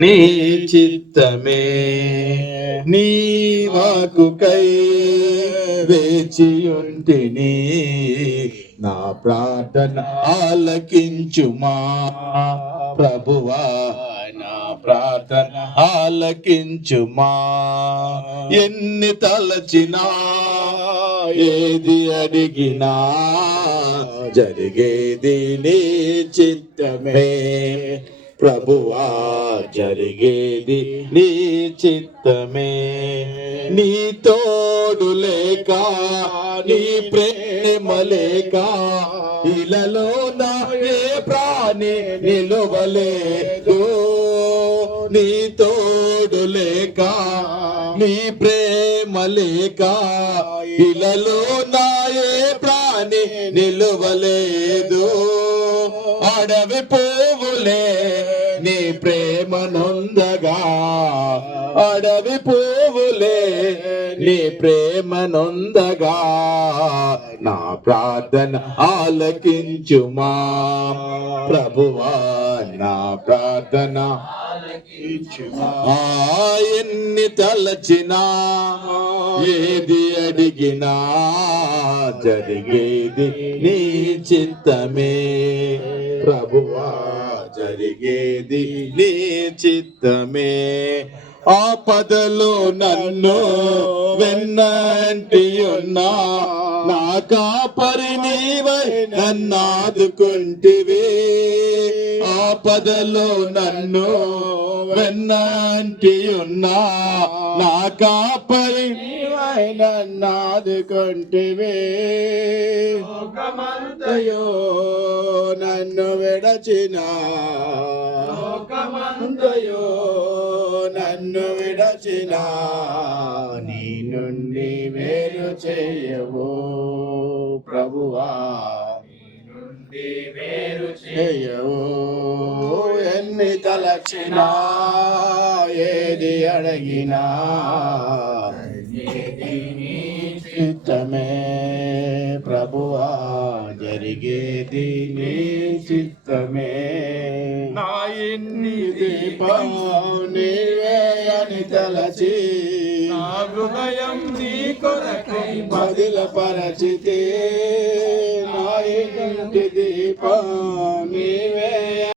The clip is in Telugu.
నీ చిత్తమే నీ వాక్కుకై వేచియుంటిని నా ప్రార్థన ఆలకించుమా ప్రభువా నా ప్రార్థన ఆలకించుమా ఎన్ని తలచినా ఏది అడిగినా జరిగేది నీ చిత్తమే ప్రభువా జరిగేది నీ చిత్తమే నీ తోడు లేక నీ ప్రేమ లేక ఇలలో నా ఏ ప్రాణి నిలువలేదు నీ తోడు లేక నీ ప్రేమ లేక ఇలలో నా ఏ ప్రాణి నిలువలేదు అడవి పువ్వులే నీ ప్రేమ నొందగా అడవి పువ్వులే నీ ప్రేమ నొందగా నా ప్రార్థన ఆలకించుమా ప్రభువా నా ప్రార్థన ఎన్ని తలచినా ఏది అడిగినా జరిగేది నీ చిత్తమే ప్రభువా జరిగేది నీ చిత్తమే ఆపదలో నన్ను వెన్నంటి ఉన్నా నా కాపరి నీవై నన్నాదుకుంటివి ఆపదలో నన్ను వెన్నంటి ఉన్నా నా కాపరి నీవై నన్నాదుకుంటివి లోకమంతయో నన్ను విడచిన లోకమంతయో నన్ను విడచిన నీ నుండి వేరు చేయవు ప్రభువా నీ నుండి వేరు చేయవు ఎన్ని తలచినా ఏది అడిగినా చిత్తమే ప్రభువా జరిగేది నీ చిత్తమే నా ఎన్ని దీపం నీవే అని తలచి నా హృదయం నీ కొరకై బదిలపరచితే నా ఇంటి దీపం నీవే